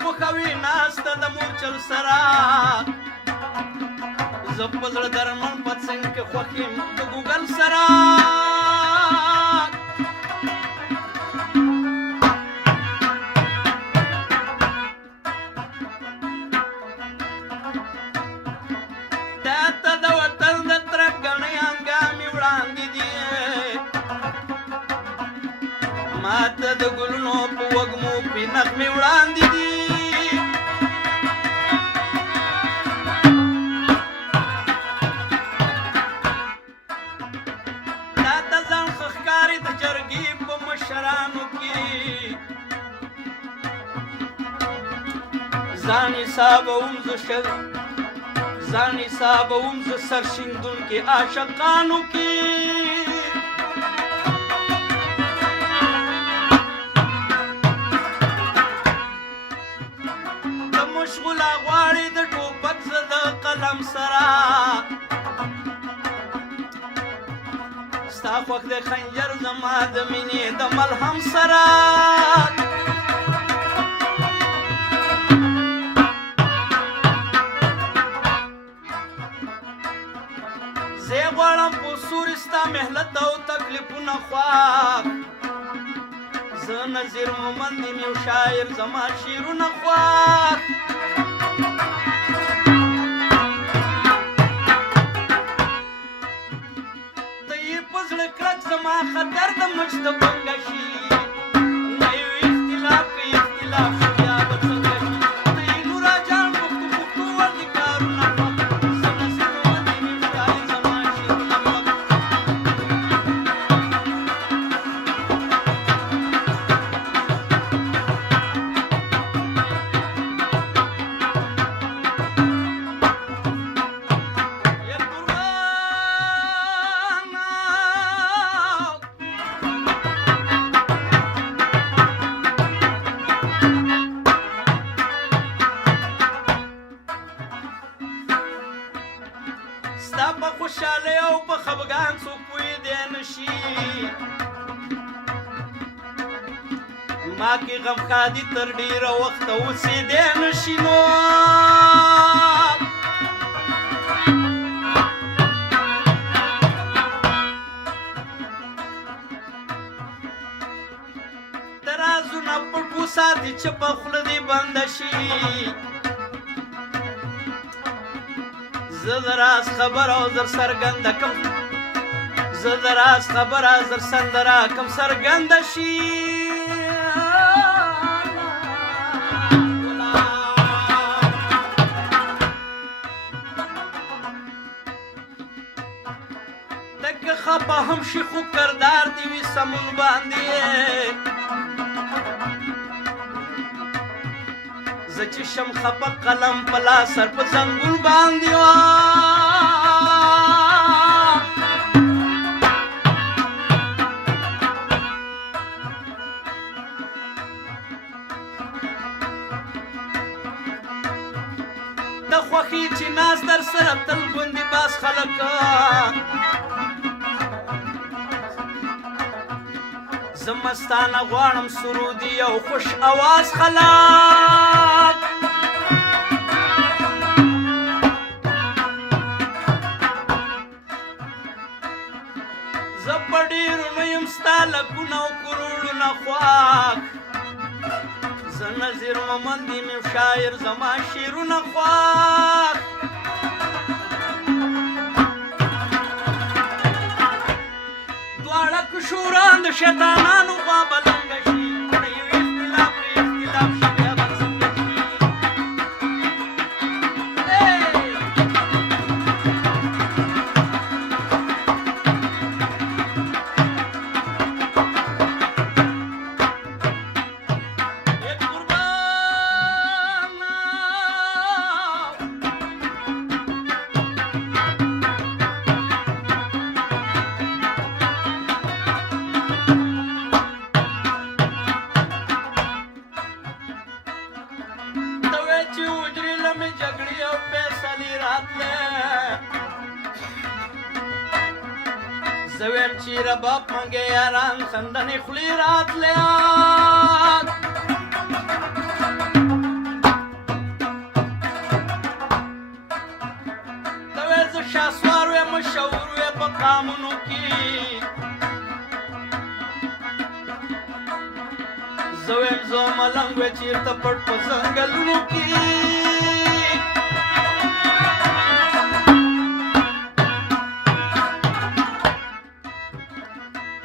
خوښوي ناسته د مورچل سره زه په زړه درمن په څنګ کې خوښ یم د ګوګل سره تا ته د وطن د طرف ګڼې هنګامې وړاندې دي ما ته د ګلونو په وږمو پې نغمې وړاندې دي تا ته ځان ښه ښکاري د جرګې په مشرانو کې ځان حسابوم زه سرشیندونکي عاشقانو کې د مشغوله غواړي د ټوپک زه د قلم سره ستا خوښ د خنجر زما د مینې د ملهم سره زه غواړم په سوري ستا محنت او تکلیفونه خواږ زه نظیر مومند یم یو شاعر زما شعرونه خواږ ته یې په زړه کلک زما خطر د مچ د بنګه شي نه یو اختلاف که اختلاف شي بیا به څنګه شي ته یې نورا جان پښتو ورته کارونه خوښ زه نظیر مومند یم یو شاعر زما شعرونه خوښ ستا په خوشحالۍ او په خفګان څوک پوهېدی نه شي ما کې غم ښادي تر ډېره وخته اوسېدی نه شي نو د رازونه پټ وساتي چې په خوله دې بنده شي زه د راز خبره او زر څرګنده کم زه د راز خبره زر سندره کم څرګنده شي ته که خفه هم شي خو کردار دې وي سمون باندې زه چې شم خفه قلم په لاس سر په زنګون باندې د خوښي چې ناز در سره تل ګوندې باز خلک زه مستانه غواړم سرودي او خوش اواز خلک زه په ډېرو نه یم ستا لکونه او کروړونه خواږ زه نظیر مومند یم یو شاعر زما شعرونه خواږ دواړه کشوران د شیطانانو خوا بلنګه شي نه یو اختلاف که اختلاف شي بیا به څنګه شي زویم چی رباب منگه یاران خندن خلی رات لیاد بامونو کې زه ویم زه ملنګ وی چېرته پټ په ځنګلونو کې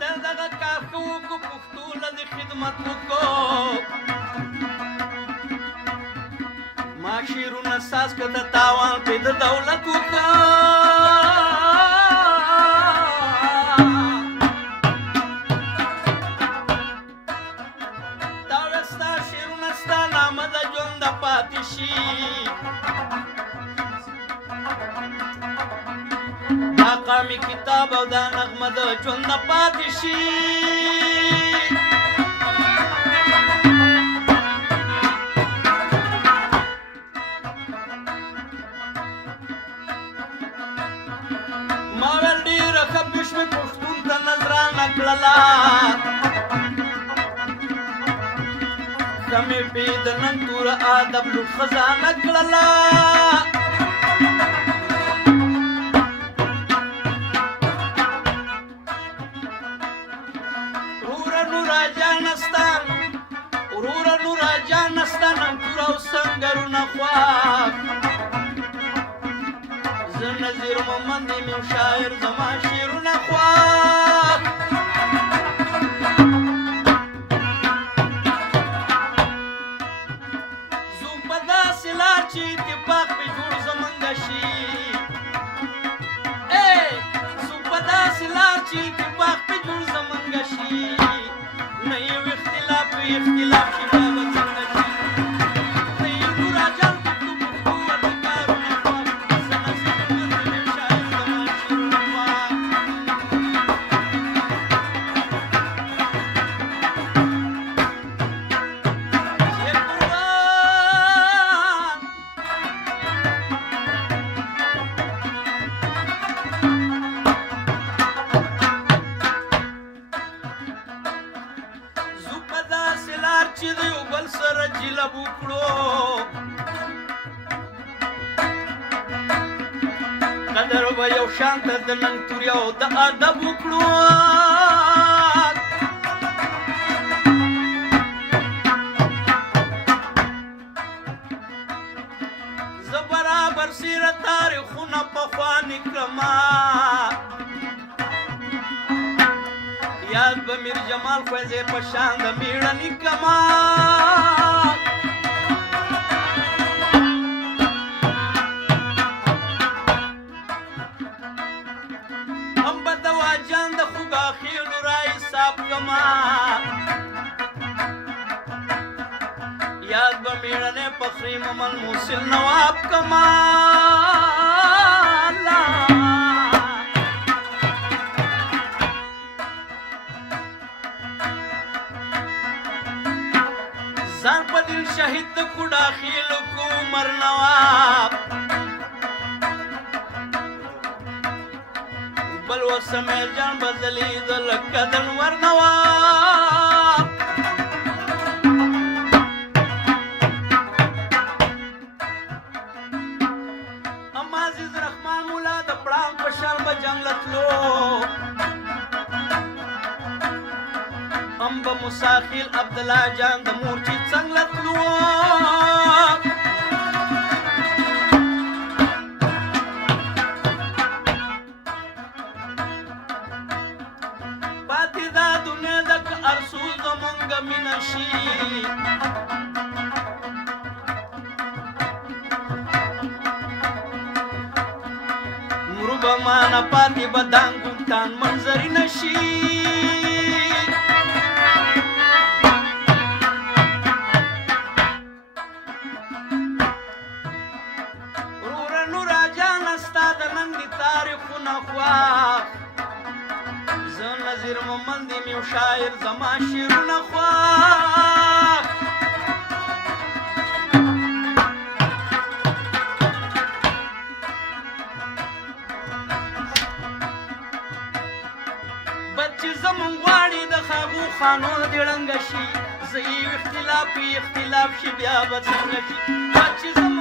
تل دغه کار ښه وکړو پښتو له دې خدمت وکړو ما شعرونه ساز که د تاوان پې د دولت وکړه دا وې ستا شعرونه ستا نامه د ژونده پاتې شي دا قامي کتاب او دا نغمه د ژونده پاتې شي ما ویل ډېره ښه بشمې پښتون ته نظرانه کړله ښه مې پې د نن توره ادب لوټ خزانه کړله وروره نوره جانستان وروره نوره جانستان انکور او سنګرونه خوښ زه نظیر محمد یم یو شاعر زما شعرونه خوښ زو په داسې لار چې اتفاق پې جوړ زمونږ شي زو په داسې لار چې اتفاق پې جوړ زمونږ شي نه یو اختلاف شي بیا به څنګه شي چې د یو بل سره جلب وکړو قدر به یو شان ته د نن توري او د ادب وکړو زه برابر سیره تاریخونه پخواني کړمه یاد به میر جمال خوځې په شان د میړني کمال هم به د واجان د خوږه خیلو را حساب کما یاد به میړنی فخري ممن موسل نواب کمال ځان په دل شهید د کوډا خیلو کو عمر نواب بل وسمه جان بزلی د لکدن ور نواب اما عزیز رحمان مولا د پړام په شان به جنگ لتلو امبا مساخیل عبدالله جان د مورچی څنګه تلو پاتې دا دنیا د ارسول زمونږ مینه شي مرو به مانه پاتې به دانګوتان منظرې نشي زه نظیر محمد یم یو شاعر زما شعرونه خوښ بد چې زمونږ غواړي د خاغو خانو دې ړنګه شي زه یې اختلاف شي بیا به څنګه شي بد چې